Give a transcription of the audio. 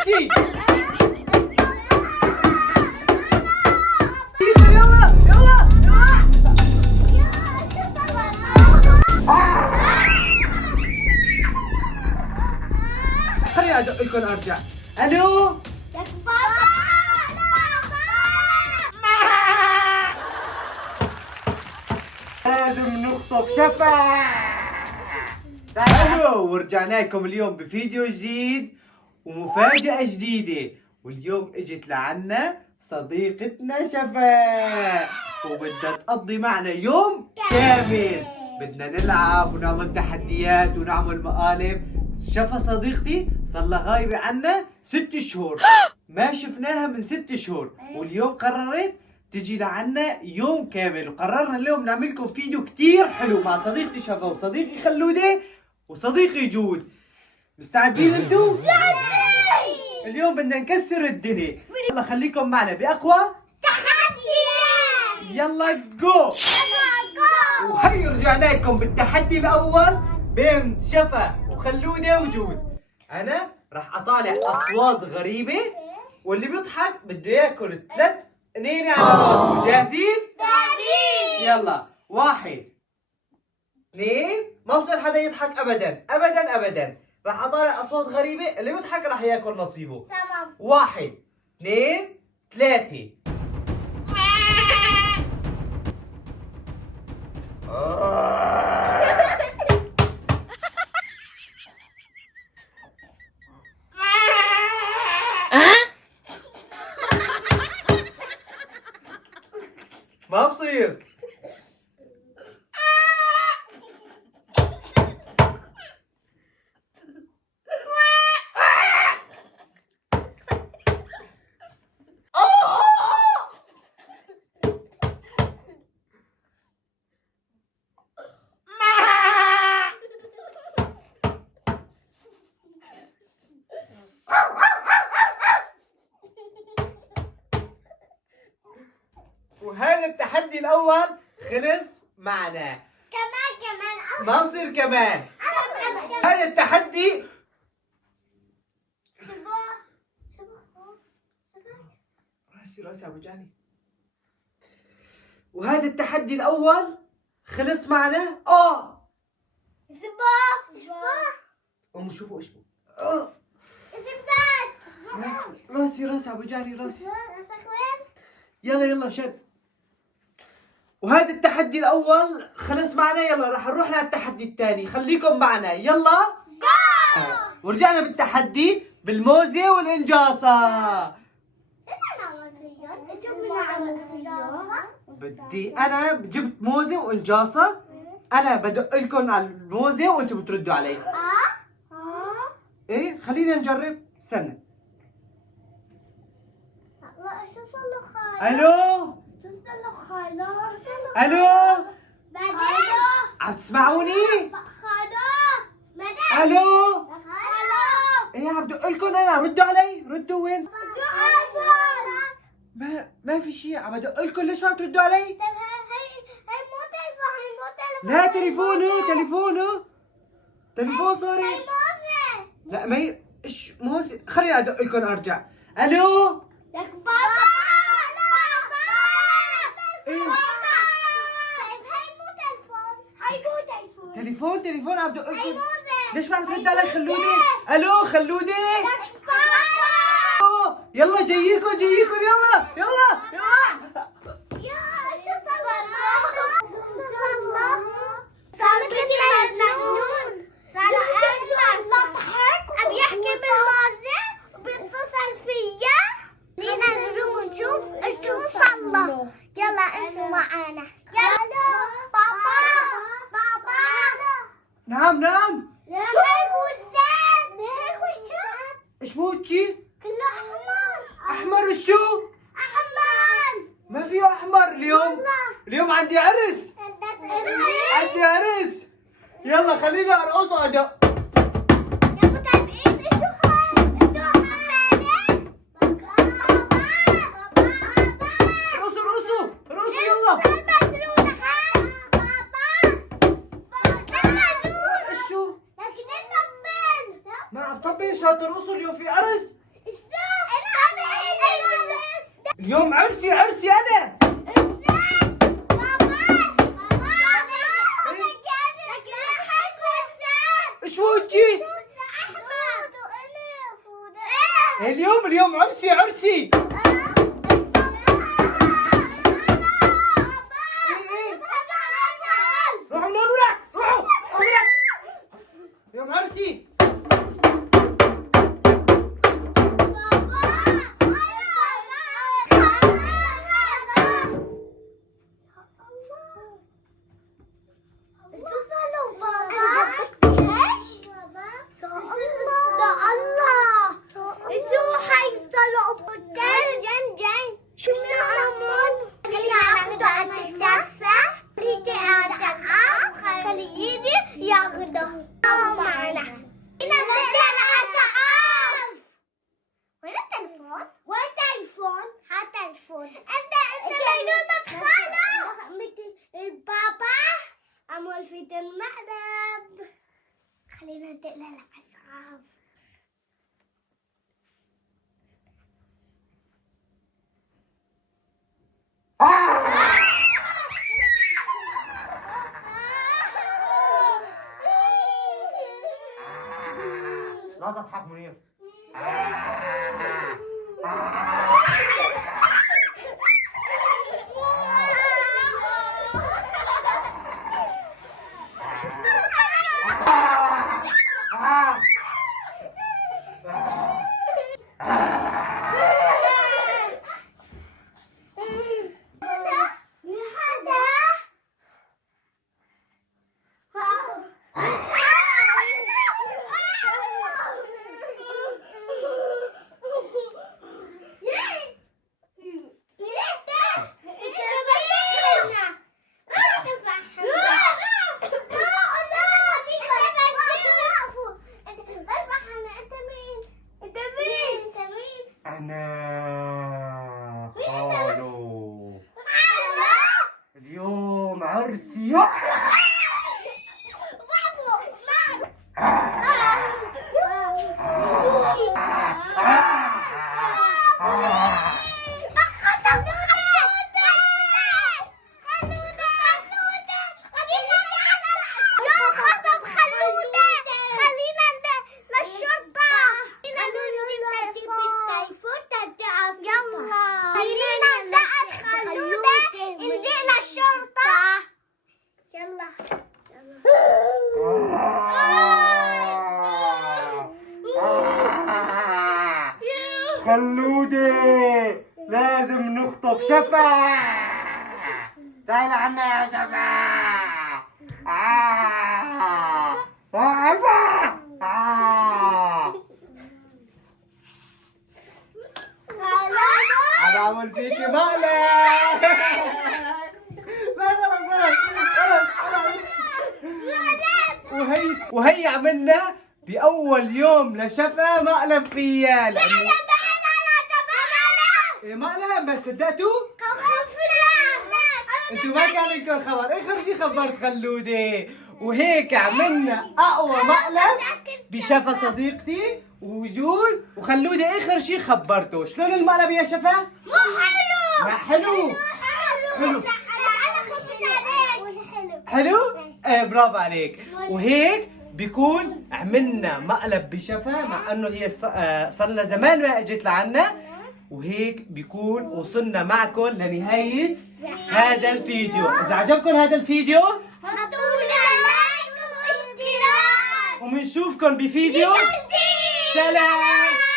امشي. يلا يلا خليني ادق لكم ارجع. الو لازم نخطف شفا. الو ورجعنا لكم اليوم بفيديو جديد ومفاجأة جديدة. واليوم اجت لعنا صديقتنا شفا وبدها تقضي معنا يوم كامل. بدنا نلعب ونعمل تحديات ونعمل مقالب. شفا صديقتي صار لها غايبة عنا 6 شهور، ما شفناها من 6 شهور، واليوم قررت تجي لعنا يوم كامل. وقررنا اليوم نعمل لكم فيديو كتير حلو مع صديقتي شفا وصديقي خلودة وصديقي جود. مستعدين انتو؟ اليوم بدنا نكسر الدنيا. يلا خليكم معنا بأقوى تحديات. يلا جو. وهي رجعنا لكم بالتحدي الأول بين شفا وخلودة وجود. أنا راح أطالع أصوات غريبة واللي بيضحك بده ياكل 3 قنينة على راسه. جاهزين؟ يلا 1 2. ما بصير حدا يضحك أبدا أبدا أبدا. راح أطالع أصوات غريبة، اللي بيضحك راح ياكل نصيبه. تمام. 1 2 3. ما بصير. وهذا التحدي الأول خلص معنا. كمان ما بصير كمان. هذا التحدي راسي عم بوجعني. وهذا التحدي الأول خلص معنا. قوموا شوفوا ايش بو. راسي عم بوجعني راسي. يلا يلا مشان. وهذا التحدي الأول خلص معنا. يلا راح نروح للتحدي الثاني، خليكم معنا. يلا ورجعنا بالتحدي بالموزة والإنجاصة. بدي أنا جبت موزة وإنجاصة. أنا بدق لكم على الموزة وأنتم بتردوا علي. إيه خلينا نجرب. استنى. ألو ألو عم تسمعوني؟ ألو إيه عم دق لكم أنا. ردوا علي. ردوا. وين؟ ما في شيء. عم بدق لكم. ليش ما عم تردوا علي؟ لا تليفون صاري. لا ما هي ايش موزة. خليني ادق لكم ارجع. الو تليفون عم بدق لكم. ليش ما عم ترد علي خلودة؟ الو خلودة. يلا جايكم يلا نعم. ايش موتشي؟ كله احمر. شو احمر؟ ما فيه احمر اليوم. اليوم عندي عرس. يلا خلينا ارقص وادق. رقصوا يلا. شو ما عم طبل. شاطر. رقصوا اليوم في عرس. اليوم عرسي انا. ايش وجهي؟ اليوم عرسي. روحوا من هون ولا روحوا اليوم عرسي. في المعدب خلينا ننتقل للأصعب. لا تضحك منير. أنا خالو. اليوم عرسي. خلودة لازم نخطف شفا. تعال عنا يا شفا. أنا عمل فيكي مقلب. وهي عملنا بأول يوم لشفا مقلب فيا. مقلب بس صدقتوا؟ انتوا ما كان لكم خبر. اخر شي خبرت خلودة. وهيك عملنا اقوى مقلب بشفا صديقتي وجول وخلودة. اخر شي خبرته. شلون المقلب يا شفا؟ مو حلو. لا حلو. حلو. حلو؟ ايه برافو عليك. وهيك بيكون عملنا مقلب بشفا مع انه هي صار لها زمان ما اجت لعنا. وهيك بيكون وصلنا معكم لنهاية هذا الفيديو. إذا عجبكم هذا الفيديو حطوا لي لايك واشتراك وبنشوفكم بفيديو. سلام.